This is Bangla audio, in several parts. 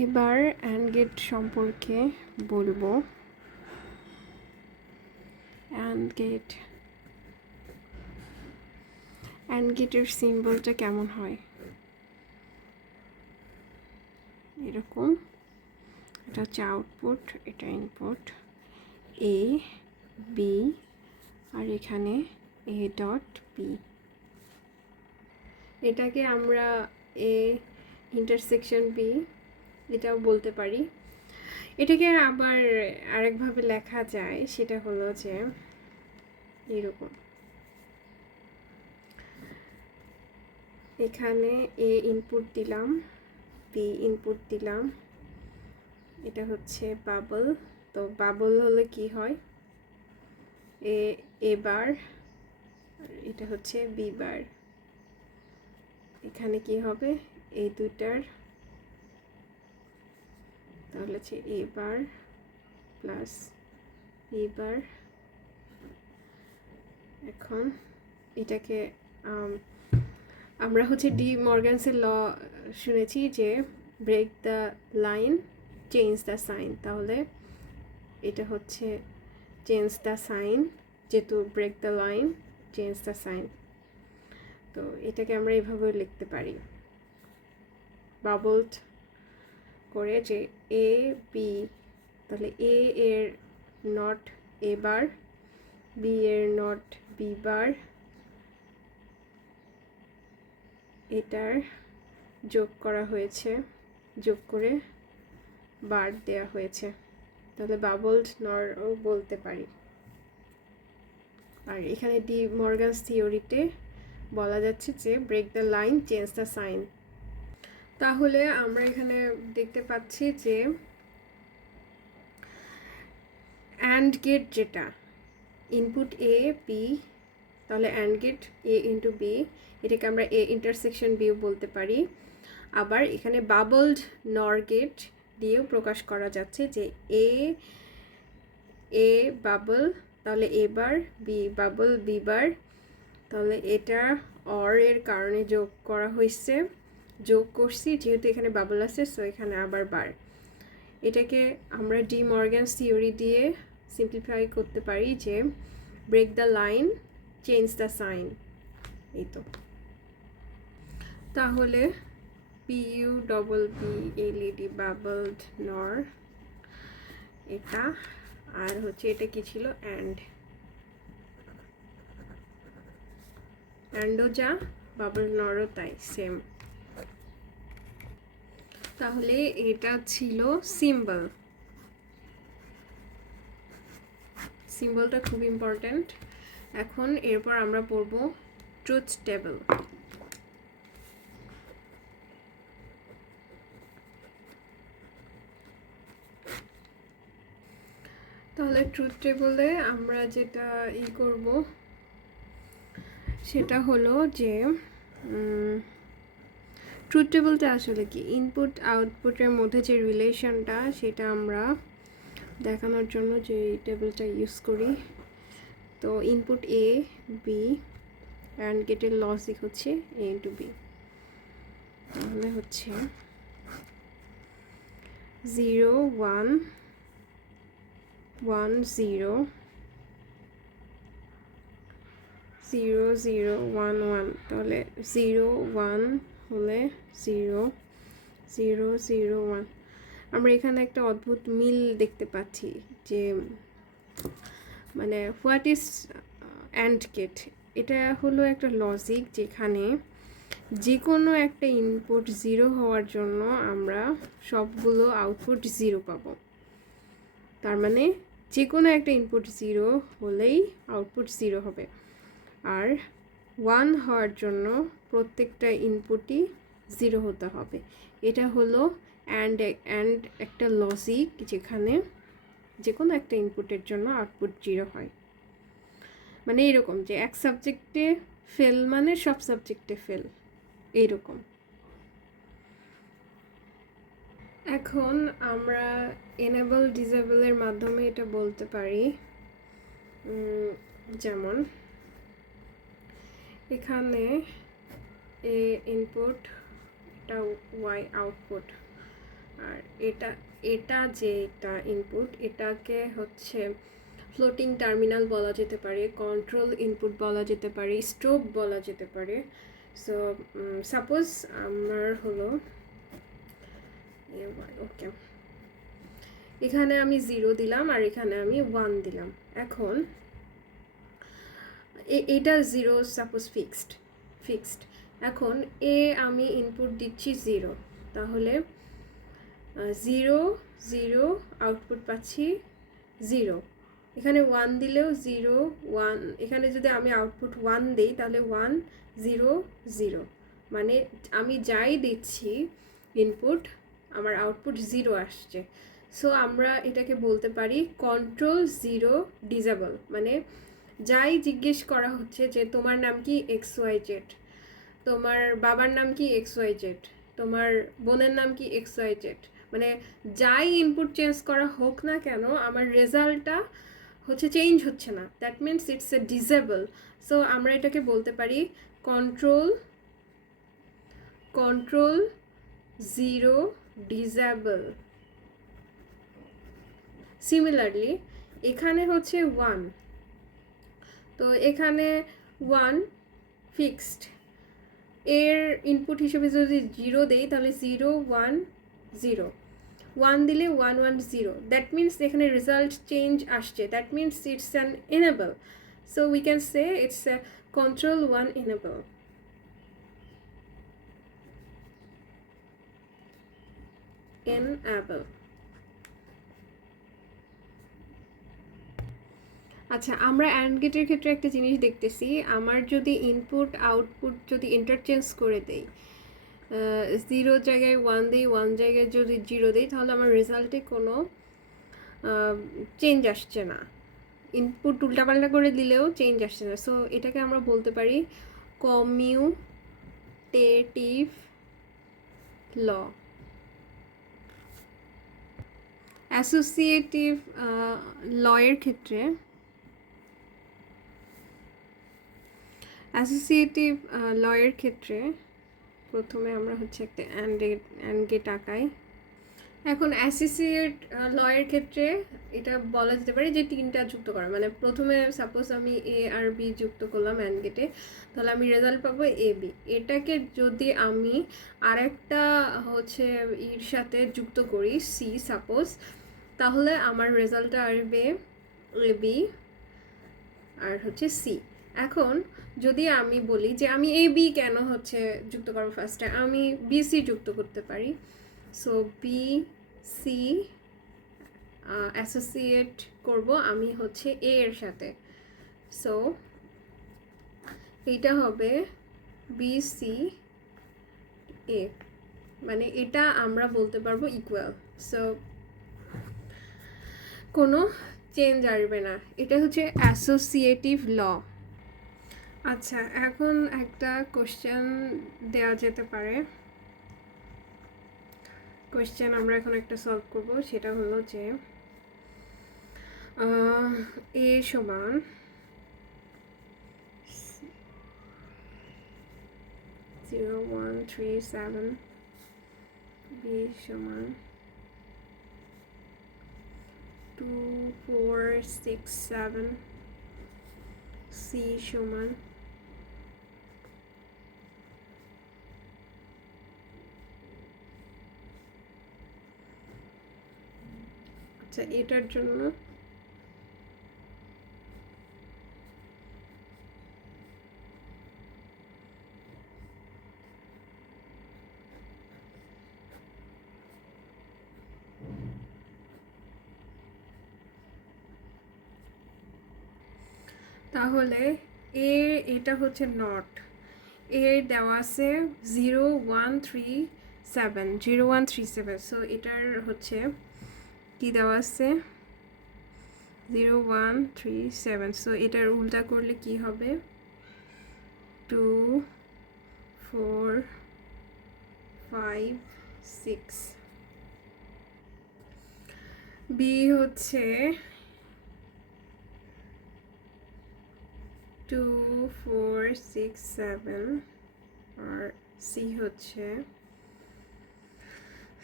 এবার অ্যান্ড গেট সম্পর্কে বলবো। অ্যান্ড গেটের সিম্বলটা কেমন হয়, এরকম। এটা হচ্ছে আউটপুট, এটা ইনপুট, এ বি, আর এখানে এ ডট বি। এটাকে আমরা এ ইন্টারসেকশন বি এটাও বলতে পারি। এটাকে আবার আরেকভাবে লেখা যায়, সেটা হলো যে এরকম, এখানে এ ইনপুট দিলাম, বি ইনপুট দিলাম, এটা হচ্ছে বাবল। তো বাবল হলে কি হয়, এ বার, এটা হচ্ছে বি বার। এখানে কি হবে, এই দুইটার, তাহলে হচ্ছে এ বার প্লাস বি বার। এখন এটাকে আমরা হচ্ছে ডি মর্গ্যানসের ল শুনেছি যে break the line change the sign. তাহলে এটা হচ্ছে চেঞ্জ দ্য সাইন, যেহেতু break the line change the sign. তো এটাকে আমরা এইভাবে লিখতে পারি, বাবলড করে, যে এ বি, তাহলে এ এর নট এ বার, বি এর নট বি বার, এটার যোগ করা হয়েছে, যোগ করে বার দেয়া হয়েছে। তাহলে বাবলড নরও বলতে পারি। আর এখানে ডি মর্গানস থিওরিতে বলা যাচ্ছে যে break the line change the sign. তাহলে আমরা এখানে দেখতে পাচ্ছি যে অ্যান্ড গেট যেটা ইনপুট এ বি, তাহলে and gate A into B, এটাকে আমরা এ ইন্টারসেকশন বিও বলতে পারি। আবার এখানে বাবলড নর গেট দিয়েও প্রকাশ করা যাচ্ছে যে এ বাবল, তাহলে এ বার, বি বাবল বি বার, তাহলে এটা অর এর কারণে যোগ করা হয়েছে, যোগ করছি যেহেতু এখানে বাবল আছে, সো এখানে আবার বার। এটাকে আমরা ডি মর্গ্যানস থিওরি দিয়ে সিম্পলিফাই করতে পারি যে break the line change the sign. এই তো, তাহলে P U double B LED bubbled NOR এটা, আর হচ্ছে এটা কি ছিল, অ্যান্ডও যা বাবল নরও তাই সেম। তাহলে এটা ছিল সিম্বল। সিম্বলটা খুব ইম্পর্ট্যান্ট। এখন এরপর আমরা পড়ব ট্রুথ টেবল। তাহলে ট্রুথ টেবলে আমরা যেটা করব সেটা হলো যে ট্রুথ টেবলটা আসলে কি, ইনপুট আউটপুটের মধ্যে যে রিলেশনটা সেটা আমরা দেখানোর জন্য যে টেবিলটা ইউজ করি। তো ইনপুট এ বি, অ্যান্ড গেটের লজিক হচ্ছে এ ইন্টু বি, তাহলে হচ্ছে 0 1 1 0 0 0 1 1, তাহলে 0 1 হলে 0 0 0 1। আমরা এখানে একটা অদ্ভুত মিল দেখতে পাচ্ছি যে মানে হোয়াট ইজ অ্যান্ড গেট, এটা হলো একটা লজিক যেখানে যে কোনো একটা ইনপুট 0 হওয়ার জন্য আমরা সবগুলো আউটপুট 0 পাবো। তার মানে যে কোনো একটা ইনপুট 0 হলেই আউটপুট 0 হবে। আর 1 হওয়ার জন্য প্রত্যেকটা ইনপুটই 0 হতে হবে। এটা হলো অ্যান্ড একটা লজিক যেখানে যে কোনো একটা ইনপুটের জন্য আউটপুট 0 হয়। মানে এরকম যে এক সাবজেক্টে ফেল মানে সব সাবজেক্টে ফেল, এইরকম। এখন আমরা এনেবল ডিসেবলের মাধ্যমে এটা বলতে পারি। যেমন এখানে এ ইনপুট, এটা ওয়াই আউটপুট, আর এটা এটা যেটা ইনপুট, এটাকে হচ্ছে ফ্লোটিং টার্মিনাল বলা যেতে পারে, কন্ট্রোল ইনপুট বলা যেতে পারে, স্ট্রোব বলা যেতে পারে। সো সাপোজ আমার হলো ওকে, এখানে আমি 0 দিলাম আর এখানে আমি 1 দিলাম। এখন এটা 0 সাপোজ ফিক্সড। এখন আমি ইনপুট দিচ্ছি 0, তাহলে 0 0 আউটপুট পাচ্ছি 0। এখানে 1 দিলেও 0 1, এখানে যদি আমি আউটপুট 1 দিই তাহলে 1 0 0, মানে আমি যাই দিচ্ছি ইনপুট আমার আউটপুট 0 আসছে। সো আমরা এটাকে বলতে পারি কন্ট্রোল 0 ডিসেবল, মানে যাই জিজ্ঞেস করা হচ্ছে যে তোমার নাম কি XYZ, তোমার বাবার নাম কি XYZ, তোমার বোনের নাম কি XYZ, মানে যাই ইনপুট চেঞ্জ করা হোক না কেন আমার রেজাল্টটা হচ্ছে চেঞ্জ হচ্ছে না, that means it's a disable. So আমরা এটাকে বলতে পারি কন্ট্রোল 0 ডিসেবল। সিমিলারলি এখানে হচ্ছে 1, তো এখানে 1 ফিক্সড, এর ইনপুট হিসেবে যদি 0 দেই তাহলে 0 1 0, 1 দিলে 1 1 0, দ্যাট মিনস এখানে রেজাল্ট চেঞ্জ আসছে, that means it's an enable. So we can say it's a control 1 enable. আচ্ছা, আমরা অ্যান্ড গেটের ক্ষেত্রে একটা জিনিস দেখতেছি, আমার যদি ইনপুট আউটপুট যদি ইন্টারচেঞ্জ করে দেই, 0 জায়গায় 1 দিই, 1 জায়গায় যদি 0 দিই, তাহলে আমার রেজাল্টে কোনো চেঞ্জ আসছে না, ইনপুট উল্টাপাল্টা করে দিলেও চেঞ্জ আসছে না। সো এটাকে আমরা বলতে পারি কমিউটেটিভ ল। অ্যাসোসিয়েটিভ লয়ের ক্ষেত্রে প্রথমে আমরা হচ্ছে একটা অ্যান্ড গেট আঁকাই। এখন অ্যাসোসিয়েট লয়ের ক্ষেত্রে এটা বলা যেতে পারে যে 3টা যুক্ত করা, মানে প্রথমে সাপোজ আমি A আর B যুক্ত করলাম অ্যান্ড গেটে, তাহলে আমি রেজাল্ট পাবো AB। এটাকে যদি আমি আরেকটা হচ্ছে এর সাথে যুক্ত করি C সাপোজ, তাহলে আমার রেজাল্টটা আসবে AB আর হচ্ছে C। এখন যদি আমি বলি যে আমি AB কেন হচ্ছে যুক্ত করবো, ফার্স্টে আমি BC যুক্ত করতে পারি। সো BC অ্যাসোসিয়েট করব আমি হচ্ছে A এর সাথে, সো এইটা হবে BC A, মানে এটা আমরা বলতে পারবো ইকুয়াল। সো কোনো চেঞ্জ আসবে না, এটা হচ্ছে অ্যাসোসিয়েটিভ ল। আচ্ছা, এখন একটা কোশ্চেন দেওয়া যেতে পারে, কোশ্চেন আমরা এখন একটা সলভ করব, সেটা হলো যে A সমান 0 1 3 7, B সমান 2 4 6 7, C সমান আচ্ছা এটার জন্য তাহলে এটা হচ্ছে নট, দেওয়া আছে 0 1 3 7, 0 1 3 7। সো এটার হচ্ছে কি দেওয়া আছে 0 1 3 7, সো এটার উল্টা করলে কি হবে 2 4 5 6। বি হচ্ছে 2 4 6 7 আর সি হচ্ছে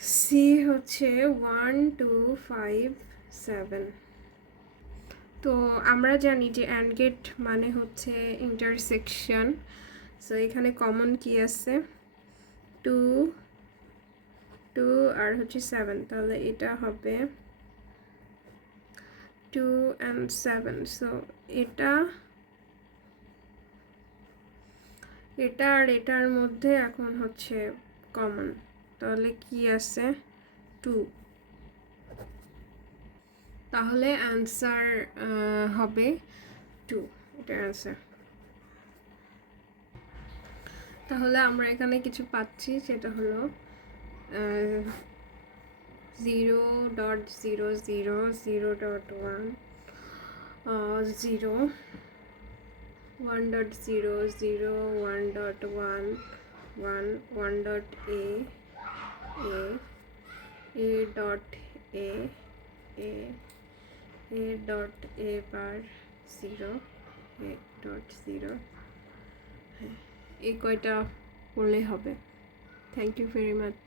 সি হচ্ছে 1 2 5 7। তো আমরা জানি যে অ্যান্ড গেট মানে হচ্ছে ইন্টারসেকশন। সো এখানে কমন কি আছে 2 2 আর হচ্ছে 7, তাহলে এটা হবে 2 and 7। সো এটা এটা আর এটার মধ্যে এখন হচ্ছে কমন, তাহলে কি আছে 2। তাহলে অ্যান্সার হবে 2, এটা অ্যান্সার। তাহলে আমরা এখানে কিছু পাচ্ছি, সেটা হলো 0.00 0.1 0 1.00 1.1 1 1.a a dot a a a dot a bar 0 a dot 0। এই কয়টা পড়লে হবে। Thank you very much.